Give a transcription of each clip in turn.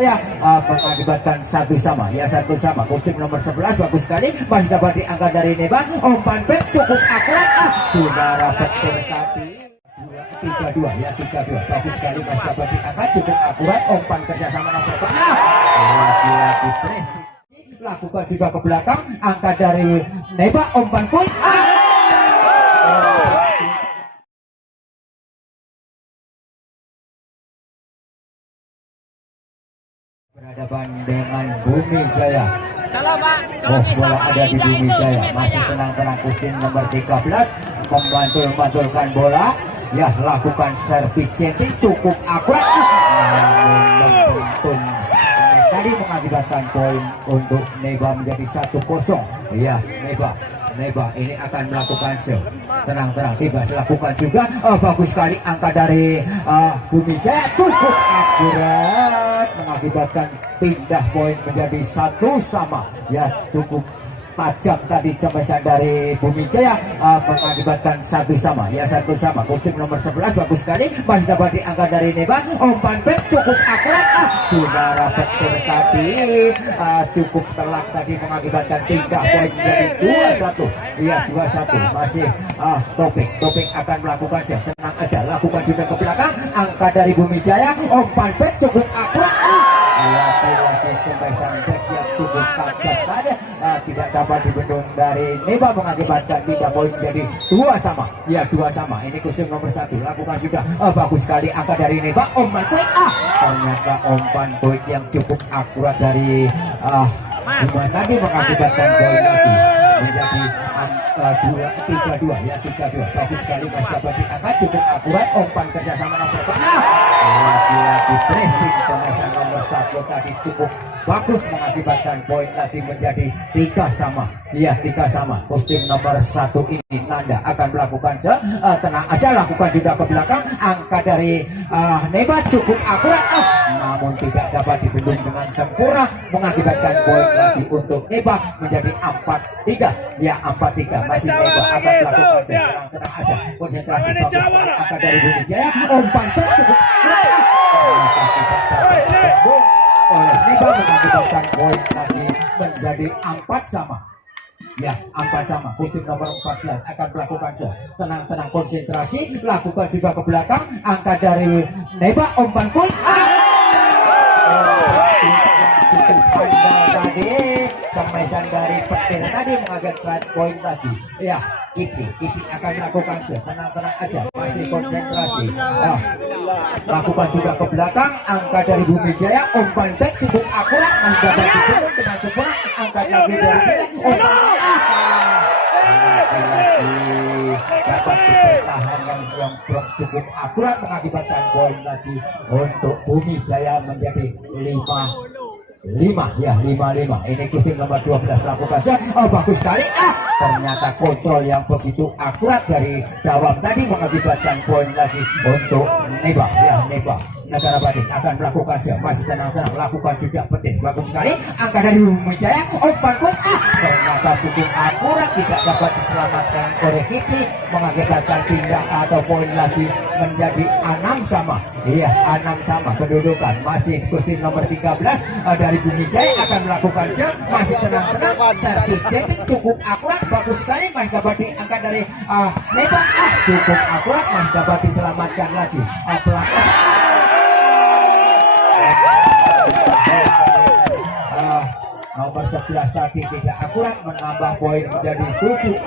Ya, mengakibatkan satu sama, ya satu sama. Kostum nomor 11 bagus sekali, masih dapat diangkat dari Neba. Umpan back cukup akurat, saudara petir tadi 3-2 ya 3-2 bagus sekali, masih dapat diangkat cukup akurat. Umpan kerjasama nomor tengah, lagi-lagi pressing, lakukan juga ke belakang, angkat dari Neba. Umpan quick, berhadapan dengan Bumi Jaya. Bola ada di Bumi Jaya, masih tenang-tenang. Kustin nomor 13 membantul-bantulkan bola, ya lakukan servis centing cukup akurat, namun tadi mengakibatkan poin untuk Neba menjadi 1-0. Ya, Neba ini akan melakukan show. Tenang-tenang, bebas lakukan juga. Bagus sekali angka dari Bumi Jaya, cukup akurat, mengakibatkan pindah poin menjadi 1-1. Ya, cukup tajam tadi tembakan dari Bumi Jaya, mengakibatkan 1-1. Ya 1-1. Kostum nomor 11 bagus sekali, masih dapat diangkat dari Neba. Umpan back cukup akurat, saudara petir tadi cukup telak tadi, mengakibatkan pindah poin menjadi 2-1. Ya 2-1. Masih Topik akan melakukan set. Tenang aja, lakukan juga ke belakang, angka dari Bumi Jaya. Umpan back cukup akurat, lagi tembakan back yang cukup tajam tadi, tidak dapat dibendung dari Neba, mengakibatkan 3 poin menjadi 2-2. Ya 2-2. Ini kostum nomor 1 lakukan juga bagus sekali angka dari Neba. Umpan quick, ternyata umpan quick yang cukup akurat dari Bima tadi, mengakibatkan poin lagi menjadi 3-2 ya 3-2. Bagus sekali, masih dapat diangkat cukup akurat. Umpan kerjasama nomor tengah, lagi-lagi pressing pemain nomor 1 tadi cukup bagus, mengakibatkan poin lagi menjadi 3-3. Ya 3-3. Kostum nomor 1 ini Nanda akan melakukan tenang aja, lakukan juga ke belakang, angka dari Neba cukup akurat, namun tidak dapat dibendung dengan sempurna, mengakibatkan poin lagi untuk Neba menjadi 4-3. Ya 4-3. Masih Neba akan melakukan tenang aja, konsentrasi. Bagus angka dari Bumi Jaya. Umpan cukup akurat, oleh Neba, mengakibatkan poin lagi menjadi 4-4. Ya 4-4. Kostum nomor 14 akan melakukan tenang-tenang, konsentrasi, lakukan juga ke belakang, angka dari Neba. Umpan quick, cukup handal tadi, kemasan dari petir tadi, mengakibatkan poin lagi. Ya Kipi akan melakukan tenang-tenang aja, masih konsentrasi. Lakukan juga ke belakang, angka dari Bumi Jaya. Umpan back cukup akurat, masih dapat dibendung dengan sempurna, angka lagi dari umpan dapat dipertahankan yang cukup akurat, mengakibatkan poin lagi untuk Bumi Jaya menjadi 5-5. Ya 5-5. Ini kostum nomor 12 lakukan bagus sekali, ternyata kontrol yang begitu akurat dari Dawam tadi, mengakibatkan poin lagi untuk Neba. Ya Neba Negara Batik akan melakukan masih tenang-tenang, lakukan juga penting. Bagus sekali angka dari Bumi Jaya. Umpan quick, ternyata cukup akurat, tidak dapat diselamatkan oleh Kiki, mengakibatkan pindah atau poin lagi menjadi 6-6. Iya 6-6 kedudukan. Masih kostum nomor 13 dari Bumi Jaya akan melakukan masih tenang-tenang, servis centing cukup akurat, bagus sekali, masih dapat diangkat dari Neba. Cukup akurat, masih dapat diselamatkan lagi pelanggan. Nomor 11 tadi tidak akurat, menambah poin menjadi 7-6.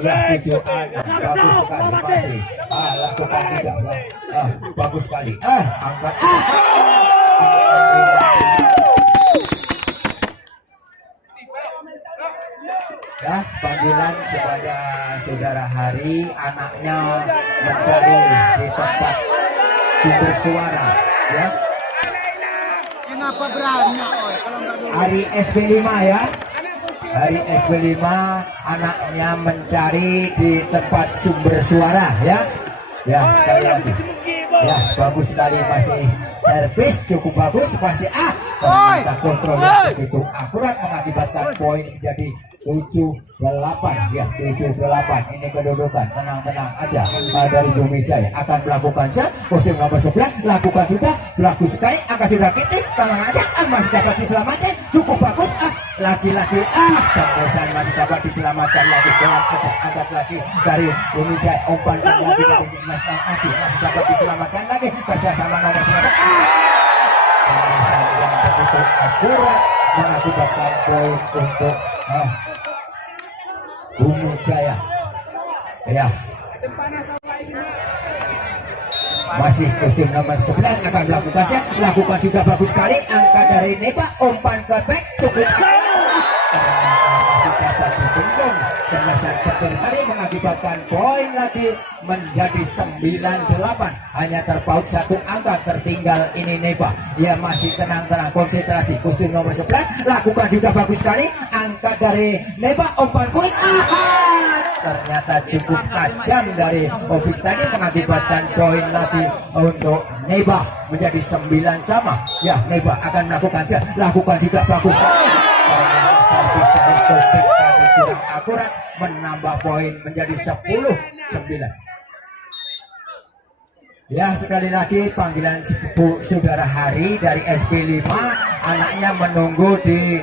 Ya 7-6. Bagus sekali, masih lakukan tidak bagus sekali, angkat ya. Panggilan kepada saudara Hari, anaknya mencari di tempat sumber suara, ya. Kenapa berani? Hari SB5 ya, Hari SB5, anaknya mencari di tempat sumber suara, ya. Ya sekali lagi, ya bagus sekali, masih servis cukup bagus masih ternyata kontrol yang begitu akurat mengakibatkan poin menjadi 7-8 ya 7-8. Ini kedudukan tenang-tenang aja dari Bumi Jaya akan melakukan kostum nomor 11 lakukan juga bagus sekali angka sudah kitik tenang aja masih dapat diselamatkan cukup bagus lagi-lagi tembusan masih dapat diselamatkan lagi dengan angkat lagi dari Bumi Jaya umpankan lagi dari Mas Adi masih dapat diselamatkan lagi bersama nomor 11 yang begitu akurat mengakibatkan poin untuk Bumi Jaya ya masih kostum nomor 11 akan lakukan juga bagus sekali angka dari Neba umpan ke back cukup dapat beruntung kemasan petir tadi mengakibatkan poin lagi menjadi 9-8 hanya terpaut satu angka tertinggal ini Neba ya masih tenang-tenang konsentrasi kostum nomor 11 lakukan juga bagus sekali angka dari Neba umpan poin ternyata cukup tajam dari Obik tadi mengakibatkan poin lagi untuk Neba menjadi 9 sama ya Neba akan lakukan juga bagus servis dari Obik tadi kurang akurat menambah poin menjadi 10-9 ya sekali lagi panggilan saudara Hari dari SP5 anaknya menunggu di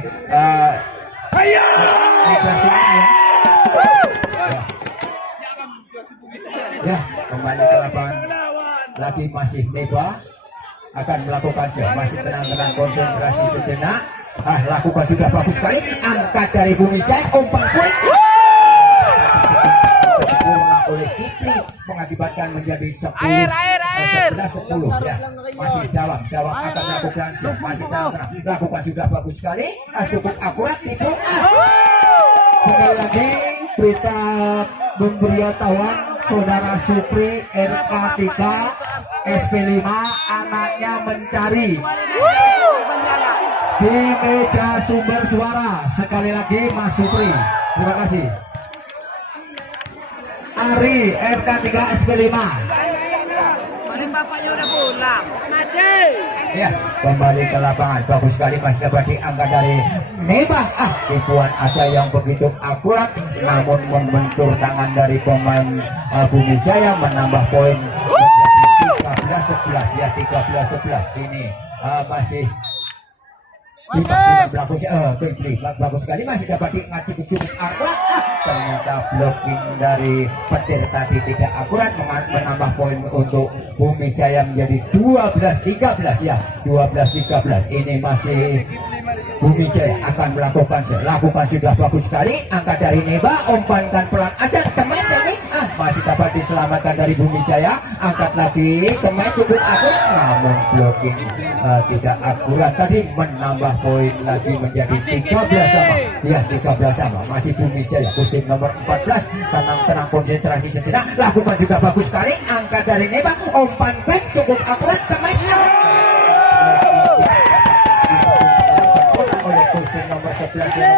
ya kembali ke lapangan lagi masih Neba akan melakukan masih tenang-tenang konsentrasi sejenak lakukan juga bagus sekali angkat dari Bumi Jaya umpan poin sempurna oleh Kipli mengakibatkan menjadi 11-10 ya masih jawab akan melakukan masih tenang-tenang lakukan juga bagus sekali cukup akurat itu sekali lagi berita pemberitahuan saudara Supri RK3 SP5 anaknya mencari di meja sumber suara sekali lagi Mas Supri terima kasih Ari RK3 SP5 bapaknya udah pulang ya kembali ke lapangan bagus sekali Mas dapat diangkat dari Neba tipuan ada yang begitu akurat namun membentur tangan dari pemain Bumi Jaya menambah poin menjadi 13-11 ya 13-11 ini masih bagus sekali masih dapat diingat cukup akurat ternyata blocking dari petir tadi tidak akurat menambah poin untuk Bumi Jaya menjadi 12-13 ya 12-13 ini masih Bumi Jaya akan lakukan sudah bagus sekali angka dari Neba umpankan pelan aja teman masih dapat diselamatkan dari Bumi Jaya angkat lagi teman cukup akurat namun blocking tidak akurat tadi menambah poin lagi menjadi 13 sama ya 13 sama masih Bumi Jaya kostum nomor 14 tenang konsentrasi sejenak lakukan juga bagus sekali angka dari Neba umpan back cukup akurat teman oleh kostum nomor 11 yang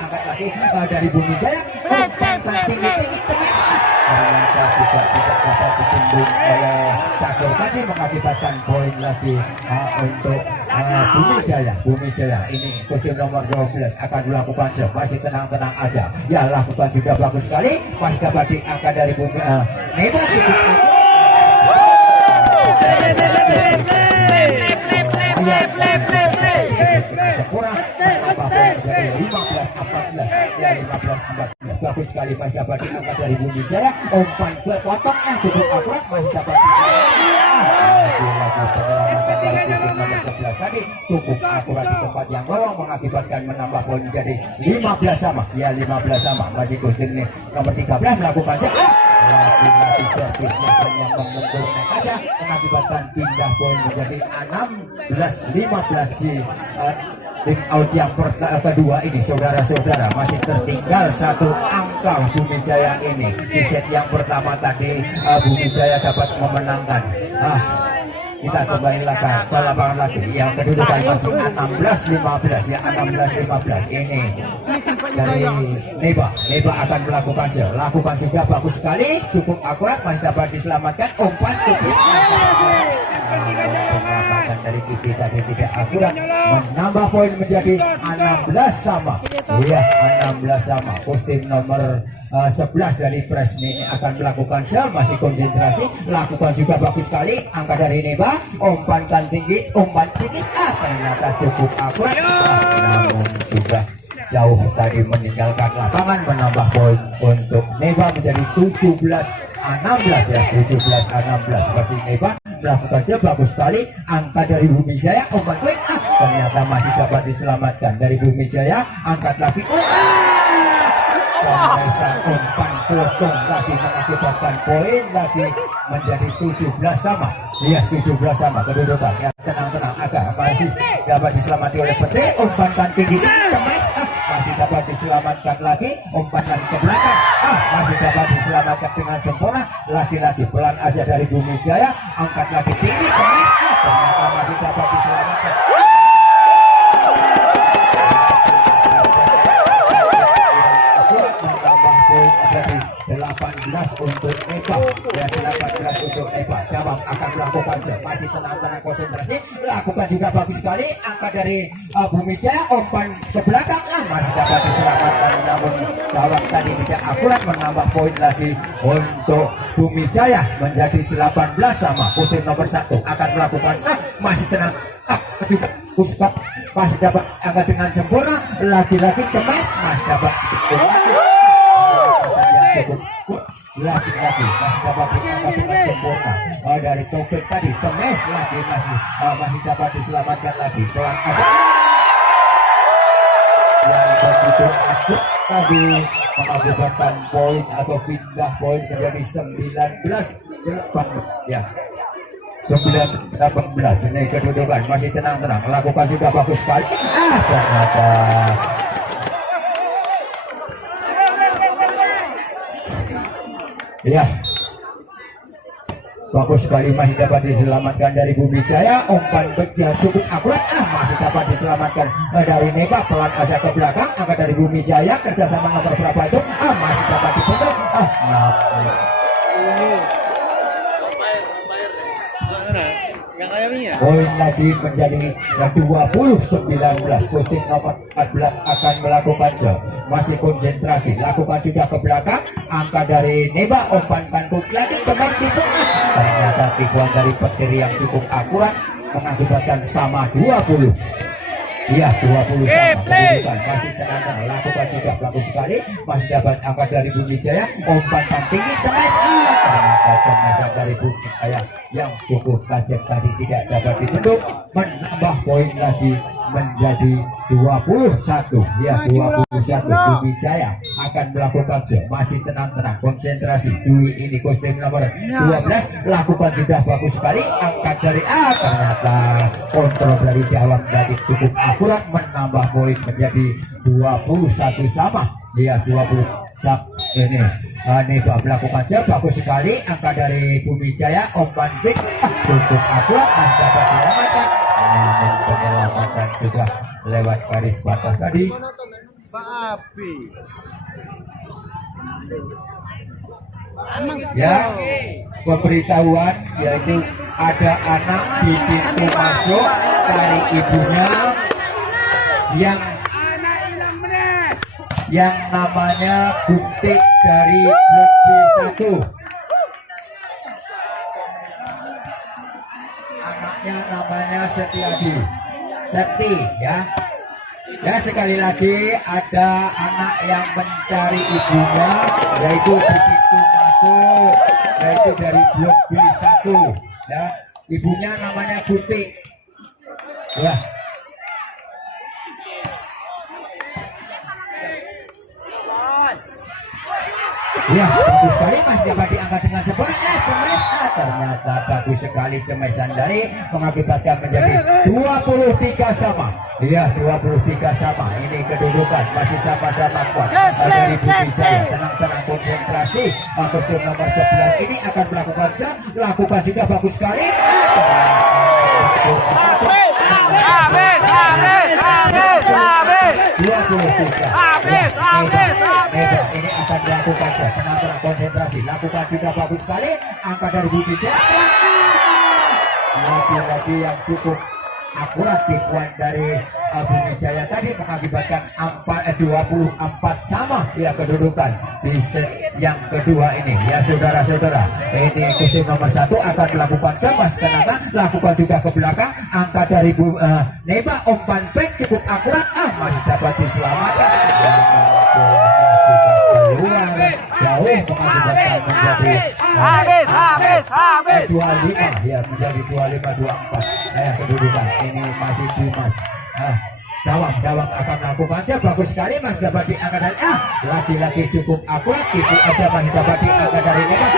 angkat lagi dari Bumi Jaya umpan tinggi ternyata tidak dapat ditimbun oleh Cakor tadi mengakibatkan poin lagi untuk Bumi Jaya ini kostum nomor 12 akan dilakukan masih tenang-tenang aja ya lakukan juga bagus sekali masih dapat diangkat dari Bumi Neba cukup kurang menambah poin menjadi 15-14 ya 15-14 bagus sekali masih dapat diangkat dari Bumi Jaya umpan ke potong cukup akurat masih dapat tadi cukup akurat di tempat yang bolong mengakibatkan menambah poin menjadi 15 sama ya 15 sama masih kostum nomor 13 melakukan lagi servisnya hanya membentur aja mengakibatkan pindah poin menjadi 16-15 di tim out yang kedua ini saudara-saudara masih tertinggal satu angka Bumi Jaya ini di set yang pertama tadi Bumi Jaya dapat memenangkan kita kembali lagi ke lapangan lagi yang kedudukan masih 16-15 ya, 16-15. Ini dari Neba akan melakukan lakukan juga bagus sekali, cukup akurat, masih dapat diselamatkan. Umpan Kiki dari Kiki tadi tidak akurat, menambah poin menjadi 16 sama. Iya, 16 sama. Kostum nomor 11 dari Pres ini akan melakukan masih konsentrasi, lakukan juga bagus sekali. Angka dari Neba, umpankan tinggi, umpan tinggi, ternyata cukup akurat, namun sudah jauh tadi meninggalkan lapangan, menambah poin untuk Neba menjadi 17-16 ya, 17-16. Masih Neba melakukan bagus sekali. Angka dari Bumi Jaya, umpan poin, ternyata masih dapat diselamatkan dari Bumi Jaya. Angkat lagi, umpan potong lagi, mengakibatkan poin lagi menjadi 17 sama. Iya, 17 sama kedudukan ya. Tenang-tenang, agak masih dapat diselamatkan oleh Pete. Umpankan tinggi, kemas, masih dapat diselamatkan lagi. Umpankan ke belakang, masih dapat diselamatkan dengan sempurna. Lagi-lagi pelan aja dari Bumi Jaya. Angkat lagi tinggi, kemas, ternyata masih dapat diselamatkan. Menjadi 18 untuk Neba ya, 18 untuk Neba. Dawang akan melakukan masih tenang-tenang konsentrasi, lakukan juga bagus sekali. Angka dari Bumi Jaya, umpan ke belakang, masih dapat diselamatkan, namun Dawang tadi tidak akurat, menambah poin lagi untuk Bumi Jaya menjadi 18 sama. Kostum nomor 1 akan melakukan masih tenang, juga Puspa masih dapat angkat dengan sempurna, lagi-lagi cemas, masih dapat cukup lagi-lagi masih dapat diangkat dengan sempurna dari Topik tadi. Cemes lagi, masih dapat diselamatkan lagi. Pelan aja yang begitu akut tadi mengakibatkan poin atau pindah poin menjadi 19-8 ya, 19-18. Ini kedudukan masih tenang-tenang, lakukan juga bagus sekali. Ternyata ya, bagus sekali, masih dapat diselamatkan dari Bumi Jaya. Umpan beja cukup akurat, masih dapat diselamatkan dari Neba. Pelan aja ke belakang, angkat dari Bumi Jaya, kerjasama nomor berapa itu, masih dapat diputar. Poin lagi menjadi 20-19. Kostum nomor 14 akan melakukan masih konsentrasi, lakukan juga ke belakang. Angka dari Neba, umpan kantuk lagi, kembali tipuan. Ternyata tipuan dari petir yang cukup akurat mengakibatkan sama 20. Iya, 20 sama kedudukan, masih tenang-tenang, lakukan juga bagus sekali. Masih dapat angka dari Bumi Jaya, umpan tinggi, cemas, ternyata cemasan dari Bumi Jaya yang cukup tajam tadi tidak dapat dibentuk, menambah poin lagi menjadi 21 ya, 21. Bumi Jaya akan melakukan masih tenang-tenang, konsentrasi. Dwi ini kostum nomor 12, lakukan sudah bagus sekali. Angkat dari ternyata kontrol dari Dawang tadi cukup akurat, menambah poin menjadi 21 sama ya, 20 sama. Ini Neba melakukan bagus sekali. Angka dari Bumi Jaya, umpan big cukup akurat, masih dapat diselamatkan, namun penyelamatan juga lewat garis batas tadi. Ya, pemberitahuan yaitu ada anak di pintu masuk, cari ibunya yang namanya Bukti dari Blok B1. Anaknya namanya Septi ya. Ya, sekali lagi ada anak yang mencari ibunya, yaitu di pintu masuk, yaitu dari Blok B1 ya. Ibunya namanya Bukti ya. Ya, bagus sekali, masih dapat diangkat dengan sempurna. Cemas, ternyata bagus sekali cemesan dari mengakibatkan menjadi 23 sama. Iya, 23 sama. Ini kedudukan masih sama-sama kuat dari Budi Jaya. Tenang-tenang konsentrasi. Kostum nomor 11 ini akan melakukan lakukan juga bagus sekali. Habis. 23. Ini akan dilakukan tenang-tenang konsentrasi. Lakukan juga bagus sekali. Angka dari Budi Jaya. Lagi-lagi yang cukup akurat di poin dari Budi Jaya tadi mengakibatkan 24 sama ya kedudukan di set yang kedua ini ya saudara-saudara. Ini kostum nomor 1 akan melakukan sama tenang, lakukan juga ke belakang. Angka dari Neba umpan back cukup akurat, masih dapat diselamatkan. Keluar jauh mengakibatkan menjadi habis 25 ya menjadi 25-24 kedudukan ini masih Dimas. Gawang akan melakukannya bagus sekali, mas dapat diangkat dari lagi-lagi cukup akurat itu aja masih dapat diangkat dari Neba.